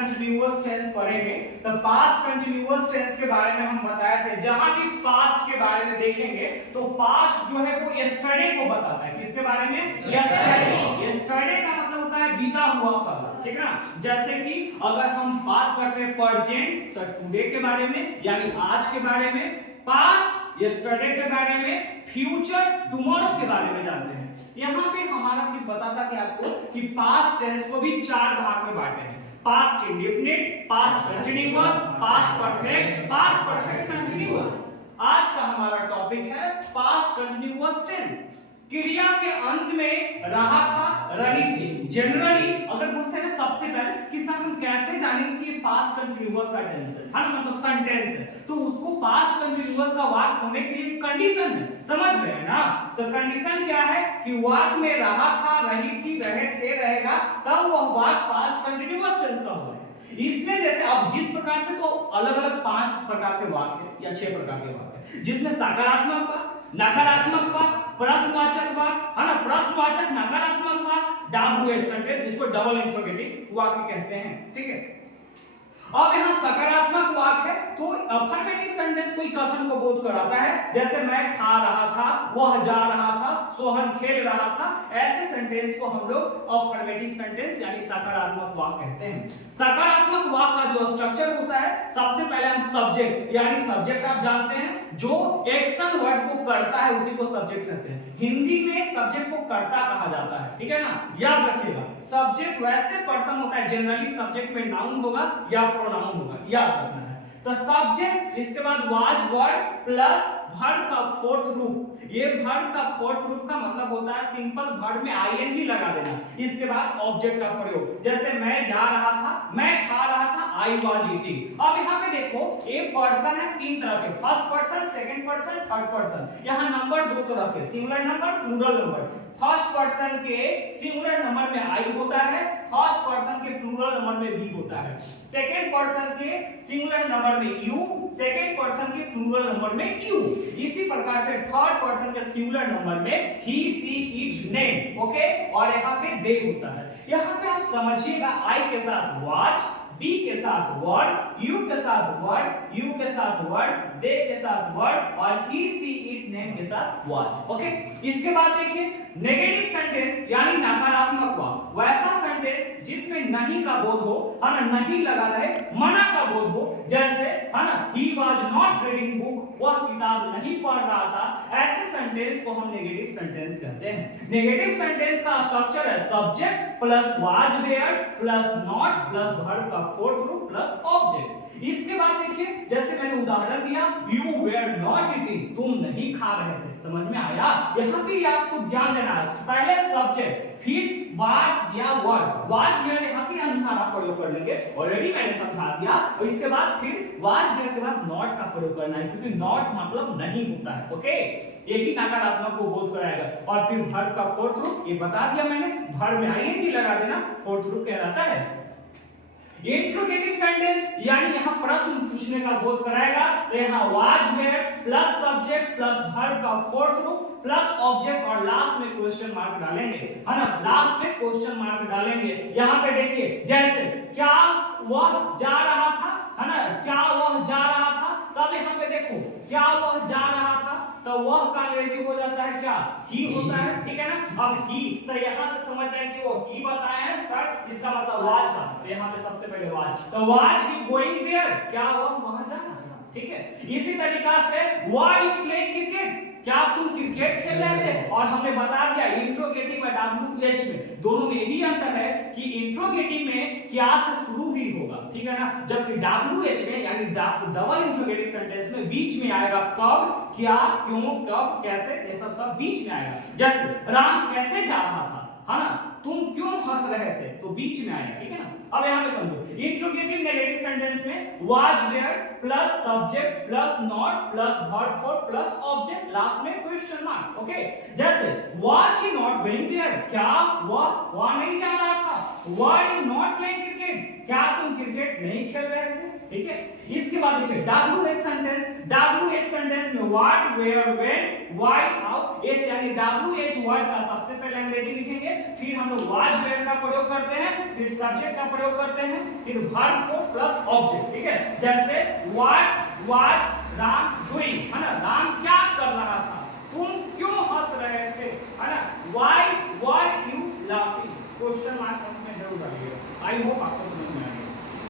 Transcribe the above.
Continuous tense पढ़ेंगे तो past continuous tense के बारे में हम बताए थे। जहां भी पास्ट के बारे में देखेंगे तो पास्ट जो है वो यस्टरडे को बताता है। किसके बारे में? यस्टरडे। यस्टरडे का मतलब होता है बीता हुआ कल, ठीक है ना। जैसे कि अगर हम बात करते हैं प्रेजेंट तो टुडे के बारे में यानी आज के बारे में, पास्ट यस्टरडे के बारे में, फ्यूचर टुमारो के बारे में जानते हैं। यहाँ पे हमारा फिर बताता कि आपको कि पास्ट टेंस को भी चार भाग में बांटे हैं। Past indefinite, past continuous, past perfect, past perfect continuous. आज का हमारा टॉपिक है पास्ट कंटीन्यूअस टेंस। क्रिया के अंत में रहा था, रही थी। जनरली अगर बोलते हैं ना सबसे पहले कि सर हम कैसे जानेंगे कि ये पास्ट कंटीन्यूअस का टेंस है ना, मतलब सेंटेंस है, तो उसको पास्ट कंटीन्यूअस का वाक्य होने के लिए कंडीशन है, समझ रहे हैं ना। तो कंडीशन क्या है कि वाक्य में रहा था, रही थी, रहे थे, रहेगा, तब वह वाक्य पास्ट कंटीन्यूअस टेंस का होगा। इसमें जैसे अब जिस प्रकार से तो अलग अलग 5 प्रकार के वाक्य या 6 प्रकार के वाक्य, जिसमें सकारात्मक वाक्य, नकारात्मक वाक्य, प्रश्नवाचक वाक्य है ना, प्रश्नवाचक नकारात्मक वाक्य, WH सेंटेंस जिसको डबल इंट्रोगेटिव वाक्य कहते हैं, ठीक है। अब यहाँ सकारात्मक वाक्य है तो अफर्मेटिव सेंटेंस कोई कथन को बोध कराता है, जैसे मैं खा रहा था, वह जा रहा था, सोहन खेल रहा था। ऐसे सेंटेंस को हम लोग अफर्मेटिव सेंटेंस यानी सकारात्मक वाक्य कहते हैं। सकारात्मक वाक्य का जो स्ट्रक्चर होता है, सबसे पहले हम सब्जेक्ट यानी सब्जेक्ट आप जानते हैं जो एक्शन वर्ड को करता है उसी को सब्जेक्ट कहते हैं। हिंदी में सब्जेक्ट को कर्ता कहा जाता है, ठीक है ना, याद रखिएगा। सब्जेक्ट वैसे पर्सन होता है, जनरली सब्जेक्ट में नाउन होगा या प्रोनाउन होगा, याद रखना है। तो सब्जेक्ट, इसके बाद वाज वर्ड प्लस वर्ब का फोर्थ रूप। ये वर्ब का फोर्थ रूप का मतलब होता है सिंपल वर्ब में आईएनजी लगा देना, इसके बाद ऑब्जेक्ट का प्रयोग। जैसे मैं जा रहा था, मैं खा रहा था, आई वाज ईटिंग। अब यहाँ पे देखो ये पर्सन है 3 तरह के, first person, second person, third person. यहाँ नंबर 2 तरह के, singular number, plural number. First person के सिंगुलर नंबर में आई होता है, फर्स्ट पर्सन के प्लूरल नंबर में वी होता है, सेकंड पर्सन के सिंगुलर नंबर में यू, सेकंड पर्सन के प्लूरल नंबर में यू। इसी प्रकार से थर्ड पर्सन के सिंगुलर नंबर में he, she, it, name, okay. और यहाँ पे दे होता है। यहाँ पे आप समझिएगा आई के साथ वाच, बी के साथ वर्ड, यू के साथ वर्ड, यू के साथ वर्ड, दे के साथ वर्ड और ही, सी, इट, नेम के साथ वॉच, ओके। इसके बाद देखिए नेगेटिव सेंटेंस यानी नकारात्मक वाक्य, वैसा सेंटेंस जिसमें नहीं का बोध हो, है ना, नहीं लगा रहे, मना का बोध हो। जैसे है ना, he was not reading book, वह किताब नहीं पढ़ रहा था। ऐसे सेंटेंस को हम नेगेटिव सेंटेंस कहते हैं। नेगेटिव सेंटेंस का स्ट्रक्चर है subject plus was were plus not plus verb का फोर्थ रूप प्लस ऑब्जेक्ट। इसके बाद देखिए जैसे मैंने उदाहरण दिया, you were not eating, तुम नहीं खा रहे थे, समझ में आया। यहाँ पे आपको ध्यान देना है, पहले सब्जेक्ट, फिर वाज या वर्ड। वाज वेयर यहाँ के अनुसार आप प्रयोग कर लेंगे, ऑलरेडी मैंने समझा दिया। और इसके बाद फिर वाज वेयर के बाद नॉट का प्रयोग करना है, क्योंकि नॉट मतलब नहीं होता है, ओके। यही नकारात्मक को बोध कराएगा। और फिर वर्ब का फोर्थ रूप, ये बता दिया मैंने, वर्ब में आईएनजी लगा देना, फोर्थ रूप कहलाता है। इंट्रोगेटिव सेंटेंस यानी यहाँ प्रश्न पूछने का बोध कराएगा, तो यहाँ was were plus subject plus verb का फोर्थ रूप प्लस ऑब्जेक्ट और लास्ट में क्वेश्चन मार्क डालेंगे, है ना, लास्ट में क्वेश्चन मार्क डालेंगे। यहाँ पे देखिए जैसे क्या वह जा रहा था, है ना, क्या वह जा रहा था, तब यहाँ पे देखो क्या वह जा रहा था, तो वह का अंग्रेजी हो जाता है क्या, ही होता है, ठीक है ना। अब ही, तो यहाँ से समझ जाए कि वो ही बताए हैं सर, इसका मतलब वाज था, तो यहाँ पे सबसे पहले वाज, तो वाज ही गोइंग देयर, क्या वह वहां जा रहा था, ठीक है। इसी तरीका से वर यू प्लेइंग क्रिकेट, क्या तुम क्रिकेट खेल रहे थे। और हमने बता दिया इंट्रोगेटिव और WH में दोनों में यही अंतर है कि इंट्रोगेटिव में क्या से शुरू ही होगा, ठीक है ना, जबकि WH में यानी डबल इंट्रोगेटिव सेंटेंस में बीच में आएगा कब, क्या, क्यों, कब, कैसे, ये सब बीच में आएगा। जैसे राम कैसे जा रहा था, है ना, तुम क्यों हंस रहे थे, तो बीच में आएगा, ठीक है ना। अब यहाँ पे समझो इंट्रोगेटिव नेगेटिव सेंटेंस में was were plus subject plus not plus verb four plus object, last में क्वेश्चन मार्क, ओके। जैसे was he not going there, क्या वह वहां नहीं जा रहा था। Were you not playing cricket, क्या तुम क्रिकेट क्रिकेट नहीं खेल रहे थे, ठीक है। इसके बाद देखिए WH सेंटेंस, WH सेंटेंस में what, where, when, why, how, ये यानी WH वर्ड का सबसे पहले अंग्रेजी लिखेंगे, फिर हम लोग वाज, वेयर का प्रयोग करते हैं, फिर सब्जेक्ट का प्रयोग करते हैं, फिर वर्ब को प्लस ऑब्जेक्ट, ठीक है। जैसे व्हाट वाज राम डूइंग, है ना, राम क्या कर रहा था, तुम क्यों हंस रहे थे, है ना, why were you laughing, question mark में जरूर डालिएगा। आई होप आपको समझ में आया।